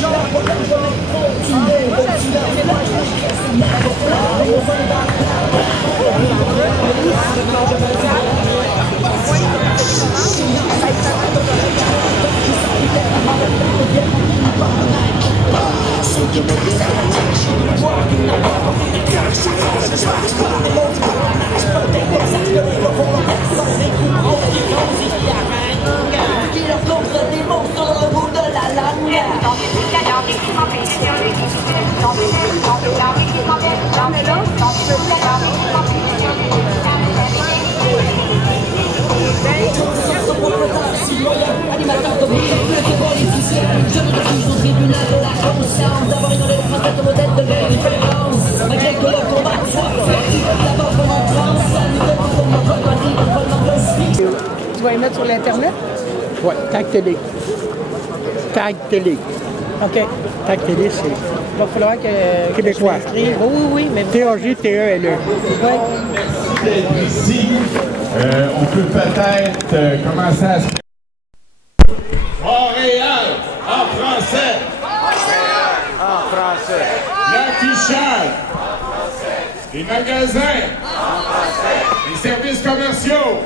Tu vas les mettre sur l'Internet? Oui, Tag Télé. Tag Télé. OK. Tag Télé, c'est... Il va falloir que québécois. je m'inscrive. Oui, mais... T-A-G-T-E-L-E. Oui. Ici, on peut peut-être commencer à se... Montréal, en français. Montréal, en français. L'affichage. Les magasins. Les services commerciaux.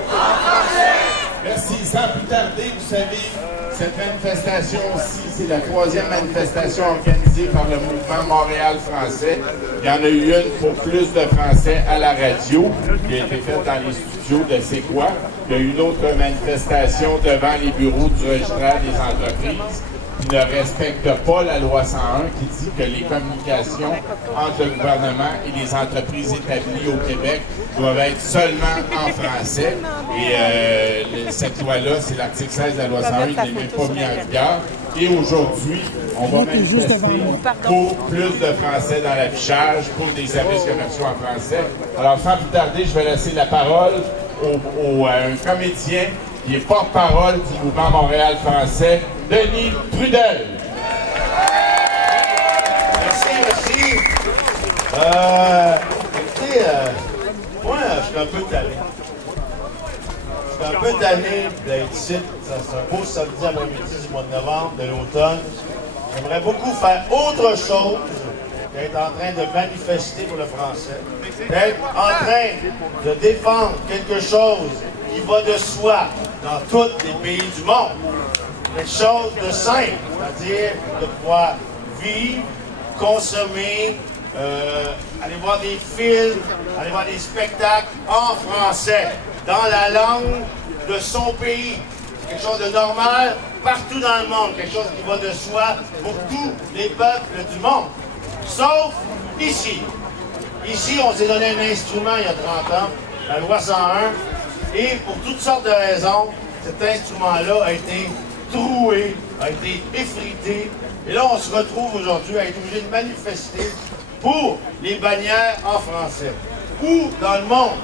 Merci. Sans plus tarder, vous savez, cette manifestation-ci, c'est la 3e manifestation organisée par le mouvement Montréal français. Il y en a eu une pour plus de Français à la radio, qui a été faite dans les studios de C'est quoi. Il y a eu une autre manifestation devant les bureaux du registraire des entreprises qui ne respecte pas la loi 101 qui dit que les communications entre le gouvernement et les entreprises établies au Québec doivent être seulement en français. Et cette loi-là, c'est l'article 16 de la loi 101, il n'est même pas mis en vigueur. Et aujourd'hui, on va manifester pour plus de français dans l'affichage, pour des services commerciaux en français. Alors, sans plus tarder, je vais laisser la parole à un comédien qui est porte-parole du mouvement Montréal français, Denis Trudel. Merci. Écoutez, moi, je suis un peu tanné. Je suis un peu tanné d'être ici. C'est un beau samedi après-midi du mois de novembre, de l'automne. J'aimerais beaucoup faire autre chose qu'être en train de manifester pour le français. D'être en train de défendre quelque chose qui va de soi dans tous les pays du monde. Quelque chose de simple, c'est-à-dire de pouvoir vivre, consommer, aller voir des films, aller voir des spectacles en français, dans la langue de son pays. C'est quelque chose de normal partout dans le monde, quelque chose qui va de soi pour tous les peuples du monde. Sauf ici. Ici, on s'est donné un instrument il y a 30 ans, la loi 101, et pour toutes sortes de raisons, cet instrument-là a été troué, a été effrité. Et là, on se retrouve aujourd'hui à être obligé de manifester pour les bannières en français. Où, dans le monde,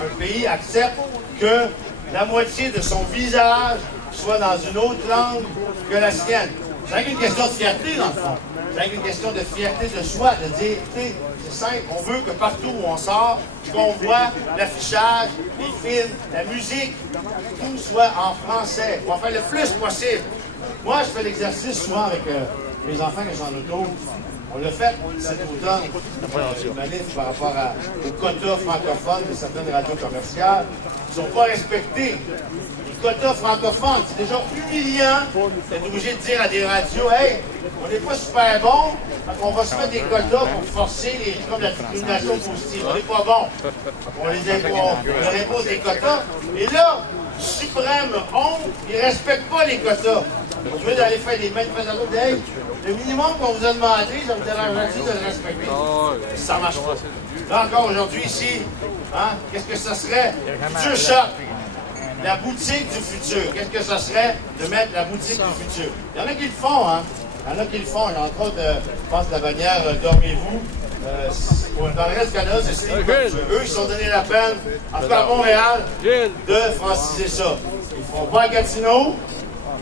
un pays accepte que la moitié de son visage soit dans une autre langue que la sienne. C'est une question de fierté, dans le fond. C'est une question de fierté de soi, de dire, écoutez, c'est simple, on veut que partout où on sort, qu'on voit l'affichage, les films, la musique, tout soit en français. On va faire le plus possible. Moi, je fais l'exercice souvent avec mes enfants quand ils sont en auto. On l'a fait cet automne, une manif par rapport aux quotas francophones de certaines radios commerciales qui ne sont pas respectés. Les quotas francophones, c'est déjà humiliant d'être obligé de dire à des radios, hey, on n'est pas super bon, on va se mettre des quotas pour forcer les comme la discrimination positive. On n'est pas bon. On leur impose des quotas. Et là, suprême honte, ils ne respectent pas les quotas. Au lieu d'aller faire des manifestations, hey, le minimum qu'on vous a demandé, ça vous dérange de le respecter. Ça ne marche pas. Là encore aujourd'hui, ici, hein, qu'est-ce que ça serait? Future Shop, la boutique du futur. Qu'est-ce que ça serait de mettre la boutique du futur? Il y en a qui le font, hein? Il y en a qui le font. Entre autres, je pense la bannière Dormez-vous. Dans le reste du Canada, c'est Steve Cook. Eux, ils se sont donné la peine, en tout cas à Montréal, de franciser ça. Ils ne font pas à Gatineau.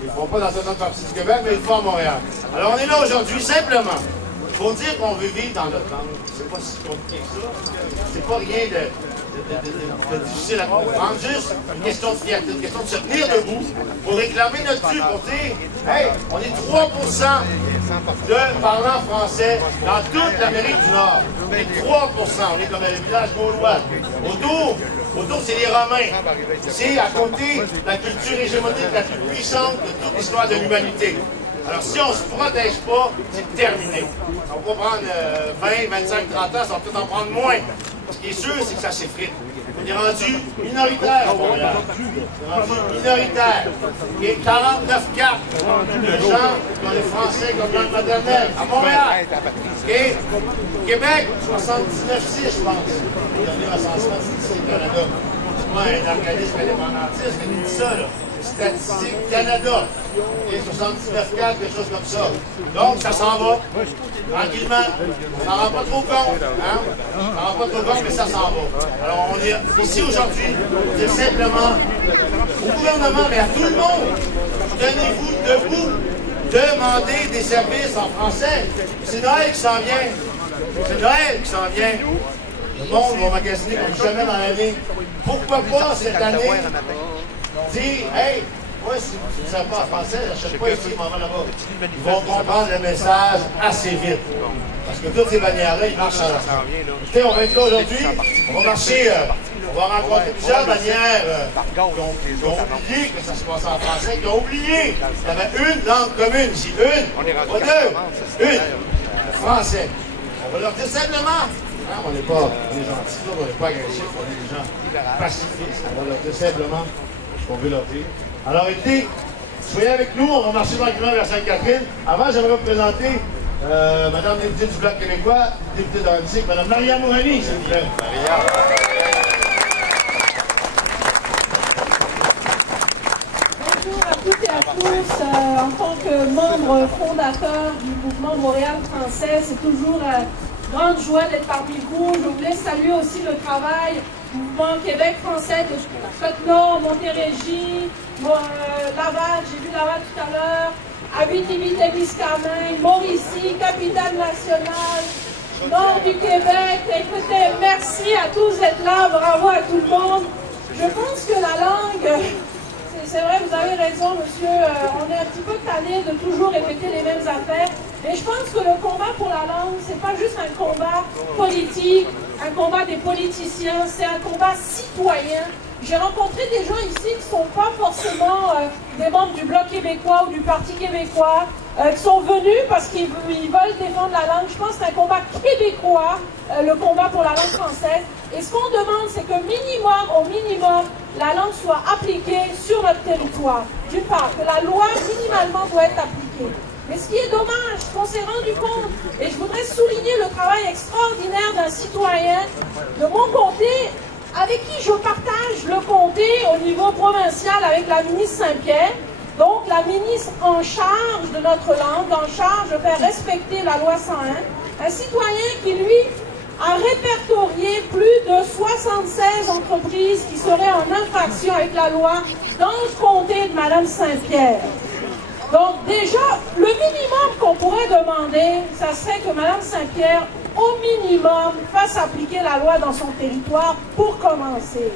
Ils ne font pas dans certaines parties du Québec, mais ils le font à Montréal. Alors on est là aujourd'hui simplement pour dire qu'on veut vivre dans notre langue. C'est pas si compliqué que ça. C'est pas rien difficile à comprendre. Juste une question de fierté, une question de se tenir debout pour réclamer notre dû, pour dire, hey, on est 3% de parlants français dans toute l'Amérique du Nord. On est 3%, on est comme le village gaulois. Autour, c'est les Romains. C'est à côté de la culture hégémonique la plus puissante de toute l'histoire de l'humanité. Alors, si on ne se protège pas, c'est terminé. On va prendre 20, 25, 30 ans, ça va peut-être en prendre moins. Ce qui est sûr, c'est que ça s'effrite. On est rendu minoritaire à Montréal. On est rendu minoritaire. Il y a 49 cartes de gens qui ont les Français comme langue maternelle à Montréal. Et Québec, 79,6, je pense. Le dernier recensement, c'est le Canada. C'est pas un organisme indépendantiste qui dit ça, là. Statistique Canada. Et 79,4, quelque chose comme ça. Donc, ça s'en va. Tranquillement. On n'en rend pas trop compte. Hein? On n'en rend pas trop compte, mais ça s'en va. Alors, on est ici aujourd'hui pour dire simplement au gouvernement, mais à tout le monde, tenez-vous debout. Demandez des services en français. C'est Noël qui s'en vient. C'est Noël qui s'en vient. Le monde va magasiner comme jamais dans l'année. Pourquoi pas cette année dire, hey, moi, si tu ne sais pas en français, j'achète pas ici, m'en vais là-bas. Ils vont comprendre le message assez vite. Parce que toutes ces bannières-là, ils marchent ensemble. Écoutez, on va être là aujourd'hui, on va marcher, on va rencontrer plusieurs bannières qui ont oublié que ça se passe en français, qui ont oublié qu'il y avait une langue commune ici. Une, pas deux, une, le français. On va leur dire simplement, hein, on n'est pas des gentils, on n'est pas agressifs, on est des gens pacifistes. On va leur dire simplement qu'on veut leur dire. Alors, écoutez, soyez avec nous, on va marcher tranquillement vers Sainte-Catherine. Avant, j'aimerais vous présenter Madame députée du Bloc québécois, députée d'Annecy, Madame Maria Mourani, s'il vous plaît. Bonjour à toutes et à tous. En tant que membre fondateur du mouvement Montréal français, c'est toujours grande joie d'être parmi vous. Je voulais saluer aussi le travail du mouvement Québec français de Côte-Nord, Montérégie, Laval, j'ai vu Laval tout à l'heure, Abitibi-Témiscamingue, Mauricie, Capitale-Nationale, Nord du Québec. Écoutez, merci à tous d'être là, bravo à tout le monde. Je pense que la langue, c'est vrai, vous avez raison, monsieur, on est un petit peu tanné de toujours répéter les mêmes affaires. Mais je pense que le combat pour la langue, c'est pas juste un combat politique, un combat des politiciens, c'est un combat citoyen. J'ai rencontré des gens ici qui ne sont pas forcément des membres du Bloc québécois ou du Parti québécois, qui sont venus parce qu'ils veulent défendre la langue. Je pense que c'est un combat québécois, le combat pour la langue française. Et ce qu'on demande, c'est que au minimum, la langue soit appliquée sur notre territoire. D'une part, que la loi minimalement doit être appliquée. Mais ce qui est dommage, c'est qu'on s'est rendu compte, et je voudrais souligner le travail extraordinaire d'un citoyen de mon comté, avec qui je partage le comté au niveau provincial avec la ministre Saint-Pierre, donc la ministre en charge de notre langue, en charge de faire respecter la loi 101, un citoyen qui, lui, a répertorié plus de 76 entreprises qui seraient en infraction avec la loi dans le comté de Mme Saint-Pierre. Donc déjà, le minimum qu'on pourrait demander, ça serait que Mme Saint-Pierre, au minimum, fasse appliquer la loi dans son territoire pour commencer.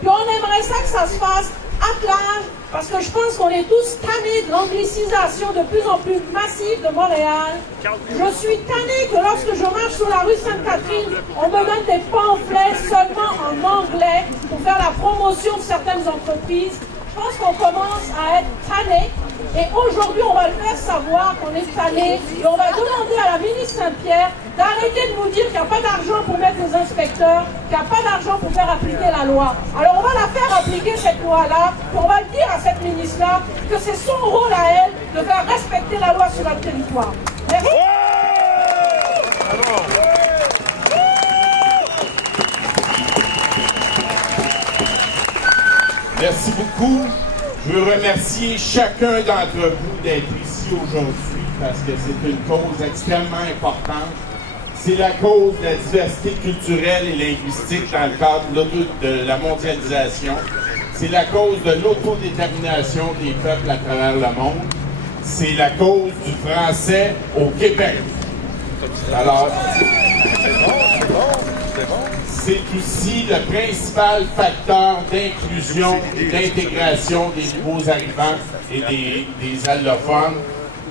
Puis on aimerait ça que ça se fasse à large, parce que je pense qu'on est tous tannés de l'anglicisation de plus en plus massive de Montréal. Je suis tannée que lorsque je marche sur la rue Sainte-Catherine, on me donne des pamphlets seulement en anglais pour faire la promotion de certaines entreprises. Je pense qu'on commence à être tanné. Et aujourd'hui, on va le faire savoir qu'on est tanné. Et on va demander à la ministre Saint-Pierre d'arrêter de nous dire qu'il n'y a pas d'argent pour mettre des inspecteurs, qu'il n'y a pas d'argent pour faire appliquer la loi. Alors on va la faire appliquer cette loi-là, et on va le dire à cette ministre-là que c'est son rôle à elle de faire respecter la loi sur notre territoire. Merci. Merci beaucoup. Je veux remercier chacun d'entre vous d'être ici aujourd'hui parce que c'est une cause extrêmement importante. C'est la cause de la diversité culturelle et linguistique dans le cadre de la mondialisation. C'est la cause de l'autodétermination des peuples à travers le monde. C'est la cause du français au Québec. Alors, c'est aussi le principal facteur d'inclusion et d'intégration des nouveaux arrivants et des allophones.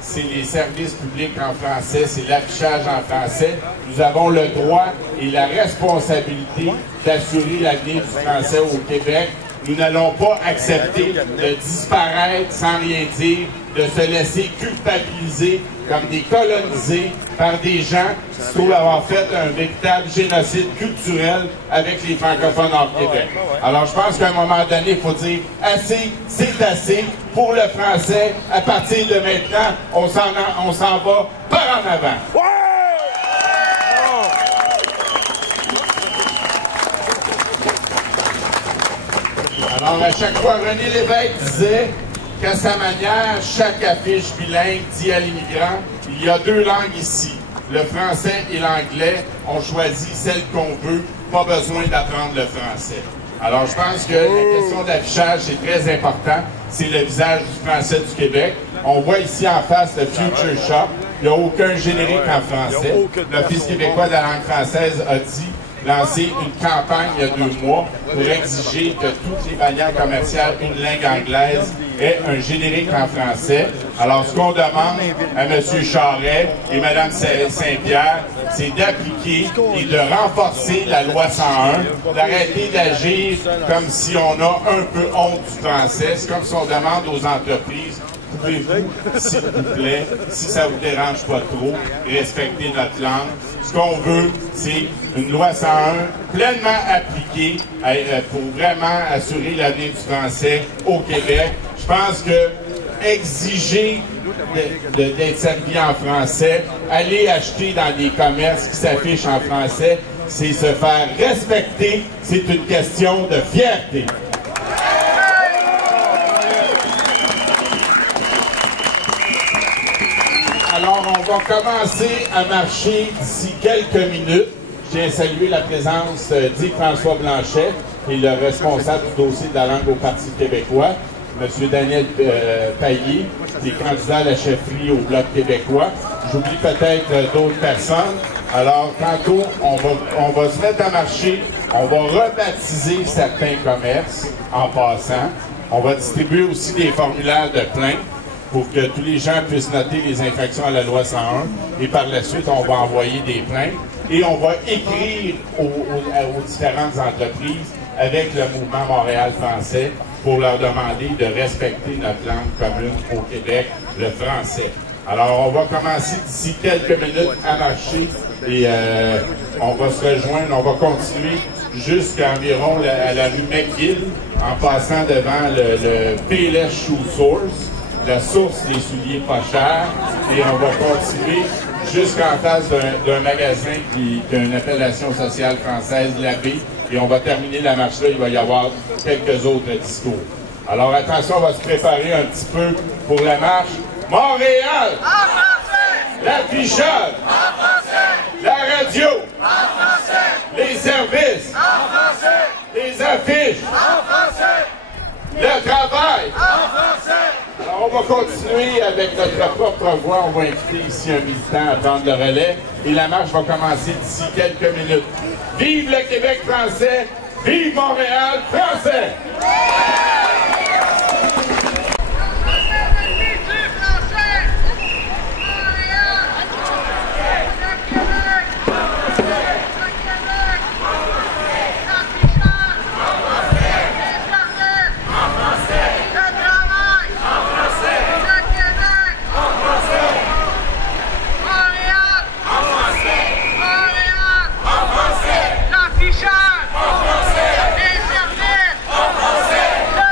C'est les services publics en français, c'est l'affichage en français. Nous avons le droit et la responsabilité d'assurer l'avenir du français au Québec. Nous n'allons pas accepter de disparaître sans rien dire, de se laisser culpabiliser comme des colonisés par des gens qui se trouvent avoir fait un véritable génocide culturel avec les francophones hors Québec. Alors je pense qu'à un moment donné, il faut dire assez, c'est assez. Pour le français, à partir de maintenant, on s'en va par en avant. Alors, à chaque fois, René Lévesque disait qu'à sa manière, chaque affiche bilingue dit à l'immigrant, il y a deux langues ici, le français et l'anglais. On choisit celle qu'on veut, pas besoin d'apprendre le français. Alors, je pense que la question d'affichage, c'est très important. C'est le visage du français du Québec. On voit ici en face le Future Shop. Il n'y a aucun générique en français. L'Office québécois de la langue française a dit lancer une campagne il y a 2 mois pour exiger que toutes les bannières commerciales une langue anglaise aient un générique en français. Alors, ce qu'on demande à M. Charest et Mme Saint-Pierre, c'est d'appliquer et de renforcer la loi 101, d'arrêter d'agir comme si on a un peu honte du français. C'est comme si on demande aux entreprises, pouvez-vous, s'il vous plaît, si ça vous dérange pas trop, respecter notre langue. Ce qu'on veut, c'est une loi 101 pleinement appliquée pour vraiment assurer l'avenir du français au Québec. Je pense que exiger d'être servi en français, aller acheter dans des commerces qui s'affichent en français, c'est se faire respecter. C'est une question de fierté. Alors, on va commencer à marcher d'ici quelques minutes. Je tiens à saluer la présence d'Yves-François Blanchet, qui est le responsable du dossier de la langue au Parti québécois, M. Daniel Payet, qui est candidat à la chefferie au Bloc québécois. J'oublie peut-être d'autres personnes. Alors, tantôt, on va se mettre à marcher. On va rebaptiser certains commerces en passant. On va distribuer aussi des formulaires de plainte pour que tous les gens puissent noter les infractions à la loi 101. Et par la suite, on va envoyer des plaintes. Et on va écrire aux différentes entreprises avec le mouvement Montréal français pour leur demander de respecter notre langue commune au Québec, le français. Alors, on va commencer d'ici quelques minutes à marcher et on va se rejoindre, on va continuer jusqu'à environ à la rue McGill en passant devant le PLS Shoe Source, la source des souliers pas chers, et on va continuer jusqu'en face d'un magasin qui a une appellation sociale française, l'Abbé, et on va terminer la marche là, il va y avoir quelques autres discours. Alors attention, on va se préparer un petit peu pour la marche. Montréal! En français! L'affichage! En français! La radio! En français! Les services! En français! Les affiches! En français! Le travail! En français! Alors, on va continuer avec notre propre voix. On va inviter ici un militant à prendre le relais. Et la marche va commencer d'ici quelques minutes. Vive le Québec français! Vive Montréal français! L'affichage! En français! Les services! En français!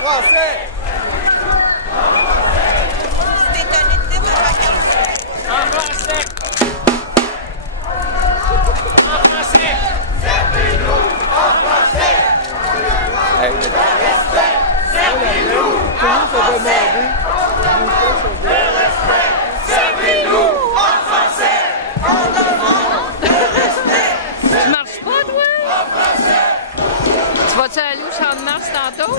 Tu marches pas, toi? Tu vas-tu aller au champ de marche tantôt?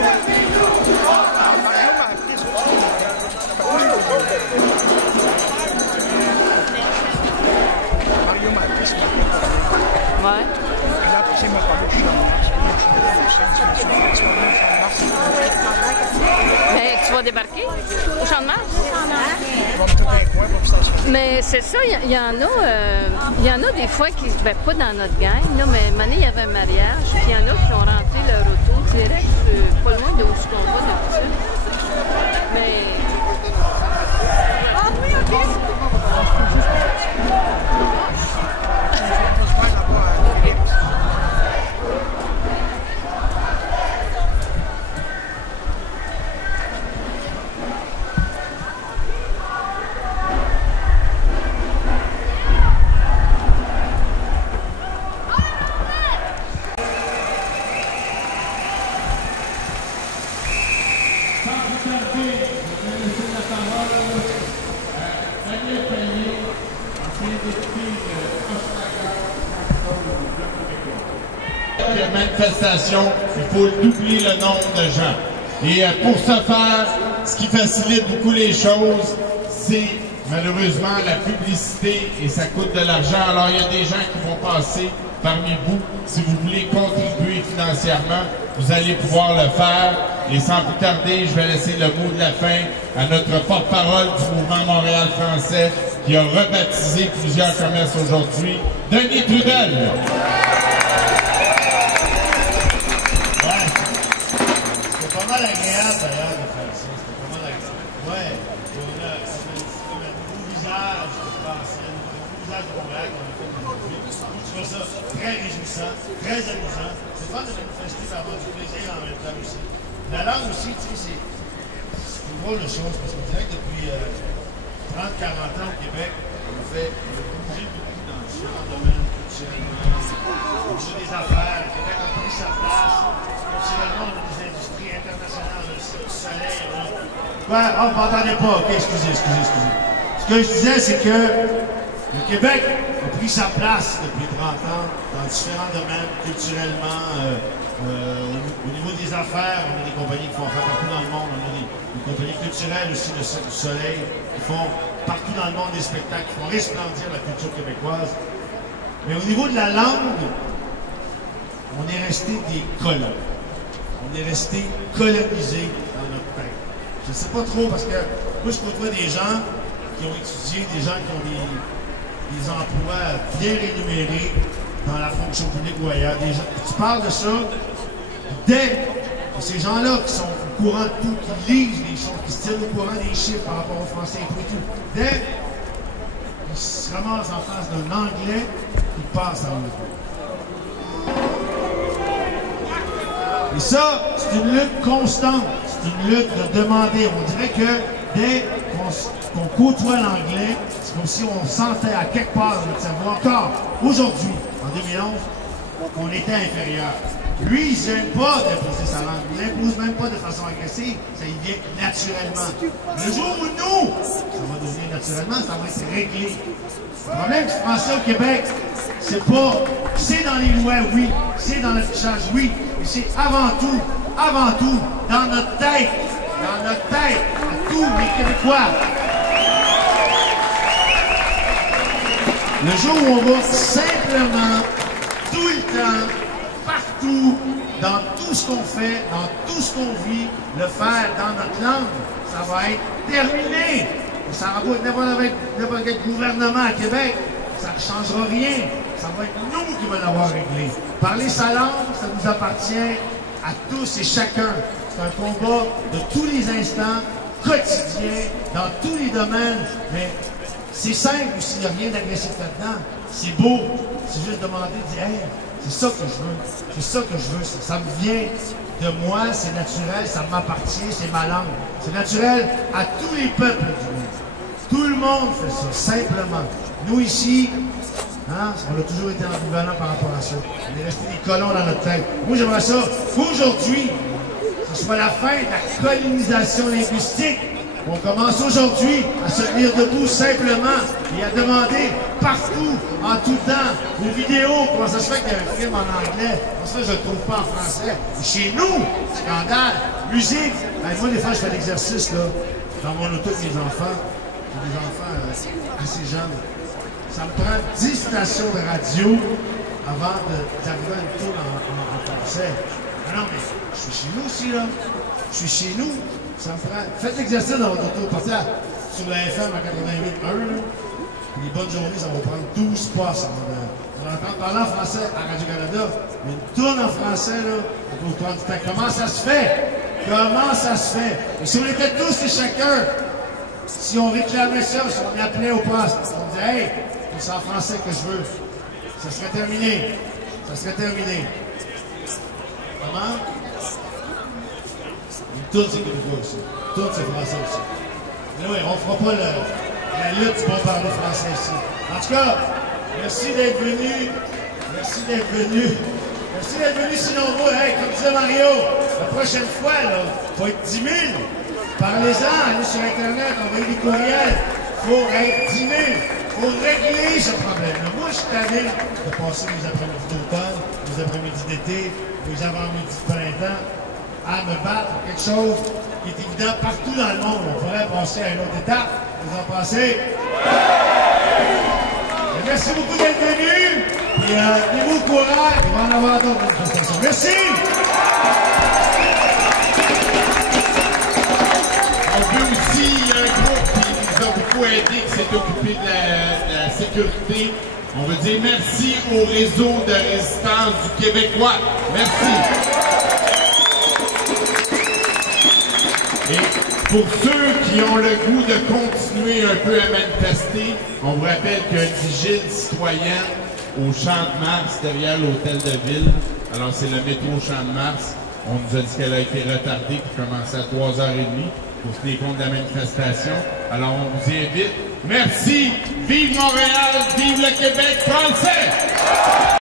Mario m'a appris ce matin. Ouais. Il a appris ma famille au champ de marche. Mais tu vas débarquer au champ de marche? Il va me tourner un coin pour que ça se... Mais c'est ça, il y en a des fois qui, ben pas dans notre gang, là, mais une année, il y avait un mariage, puis il y en a qui ont rentré leur auto direct, pas loin de où on va d'habitude. Mais... Ah oui, OK! Manifestation, il faut doubler le nombre de gens. Et pour ce faire, ce qui facilite beaucoup les choses, c'est malheureusement la publicité et ça coûte de l'argent. Alors il y a des gens qui vont passer parmi vous. Si vous voulez contribuer financièrement, vous allez pouvoir le faire. Et sans plus tarder, je vais laisser le mot de la fin à notre porte-parole du mouvement Montréal français qui a rebaptisé plusieurs commerces aujourd'hui, Denis Trudel. Agréable d'ailleurs de faire ça, c'était pas mal agréable. Ouais, on a un nouveau visage français, un nouveau visage de Montréal qu'on a fait aujourd'hui. Je trouve ça très réjouissant, très amusant. C'est fun de manifester, d'avoir du plaisir en même temps aussi. La langue aussi, tu sais, c'est une drôle de chose parce qu'on dirait que depuis 30-40 ans au Québec, on a bougé beaucoup dans différents domaines culturels. On a des affaires, le Québec a pris sa place. Culturellement, on a des industries internationales, le soleil. Ouais, oh, vous m'entendez pas. OK, excusez. Ce que je disais, c'est que le Québec a pris sa place depuis 30 ans dans différents domaines, culturellement. Au niveau des affaires, on a des compagnies qui font affaire partout dans le monde. On a des compagnies culturelles aussi, le Cirque du Soleil, qui font partout dans le monde des spectacles, qui font resplendir la culture québécoise. Mais au niveau de la langue, on est resté des colons. On est resté colonisés dans notre tête. Je ne sais pas trop parce que moi je côtoie des gens qui ont étudié, des gens qui ont des emplois bien rémunérés dans la fonction publique ou ailleurs. Tu parles de ça, dès ces gens-là qui sont au courant de tout, qui lisent les choses, qui se tiennent au courant des chiffres par rapport aux Français et tout, dès qu'ils se ramassent en face d'un Anglais, ils passent à l'autre. Et ça, c'est une lutte constante, c'est une lutte de demander. On dirait que dès qu'on côtoie l'anglais, c'est comme si on sentait à quelque part dans notre cerveau, encore aujourd'hui, en 2011, qu'on était inférieur. Lui, il ne s'aime pas d'imposer sa langue, il n'impose même pas de façon agressive, ça y vient naturellement. Le jour où nous, ça va devenir naturellement, ça va être réglé. Le problème du français au Québec, c'est pas, c'est dans les lois, oui, c'est dans l'affichage, oui, mais c'est avant tout, dans notre tête, à tous les Québécois. Le jour où on va simplement, tout le temps, partout, dans tout ce qu'on fait, dans tout ce qu'on vit, le faire dans notre langue, ça va être terminé. Ça va pas être n'importe quel gouvernement à Québec, ça ne changera rien. Ça va être nous qui allons l'avoir réglé. Parler sa langue, ça nous appartient à tous et chacun. C'est un combat de tous les instants, quotidien, dans tous les domaines. Mais c'est simple s'il n'y a rien d'agressif là-dedans. C'est beau. C'est juste demander, dire, hey, C'est ça que je veux. C'est ça que je veux. Ça me vient de moi, c'est naturel, ça m'appartient, c'est ma langue. C'est naturel à tous les peuples du monde. Tout le monde fait ça, simplement. Nous ici, hein, on a toujours été ambivalents par rapport à ça. On est resté des colons dans notre tête. Moi, j'aimerais ça qu'aujourd'hui, ce soit la fin de la colonisation linguistique. On commence aujourd'hui à se tenir debout simplement et à demander partout, en tout temps, aux vidéos, comment ça se fait qu'il y a un film en anglais, comment ça se fait que je ne le trouve pas en français. Et chez nous, scandale, musique. Ben, moi, des fois, je fais l'exercice là, dans mon auto avec mes enfants. J'ai des enfants assez jeunes. Ça me prend 10 stations de radio avant d'arriver à une tour en français. Non, mais je suis chez nous aussi, là. Je suis chez nous. Ça me prend... Faites l'exercice dans votre auto. Partez sur la FM à 88.1. Les bonnes journées, ça va prendre 12 passes. On va entendre parler en français à Radio-Canada. Mais une tourne en français, là, ça peut vous prendre du temps. Comment ça se fait? Comment ça se fait? Et si on était tous et chacun, si on réclamait ça, si on appelait au poste, on disait, hey, c'est en français que je veux, ça serait terminé. Ça serait terminé. Comment? Tout c'est québécois aussi. Tout c'est français aussi. Mais oui, on ne fera pas la lutte du bon parler français ici. En tout cas, merci d'être venu. Merci d'être venu. Merci d'être venu si nombreux. Hey, comme disait Mario, la prochaine fois, là, il faut être 10 000. Parlez-en, allez sur Internet, envoyez des courriels. Il faut être 10 000. Il faut régler ce problème-là. Moi, je suis tanné de passer mes après-midi d'automne, mes après-midi d'été, mes avant-midi de printemps, à me battre pour quelque chose qui est évident partout dans le monde. On pourrait passer à une autre étape. Vous en pensez? Et merci beaucoup d'être venus. Et tenez-vous au courant. Il va en avoir d'autres manifestations. Merci! On veut aussi, il y a un groupe qui nous a beaucoup aidé, qui s'est occupé de la sécurité. On veut dire merci au réseau de résistance du Québécois. Merci. Et pour ceux qui ont le goût de continuer un peu à manifester, on vous rappelle qu'il y a une vigile citoyenne au Champ de Mars, derrière l'hôtel de ville. Alors, c'est le métro Champ de Mars. On nous a dit qu'elle a été retardée pour commencer à 3h30 pour tenir compte de la manifestation. Alors, on vous y invite. Merci! Vive Montréal! Vive le Québec français!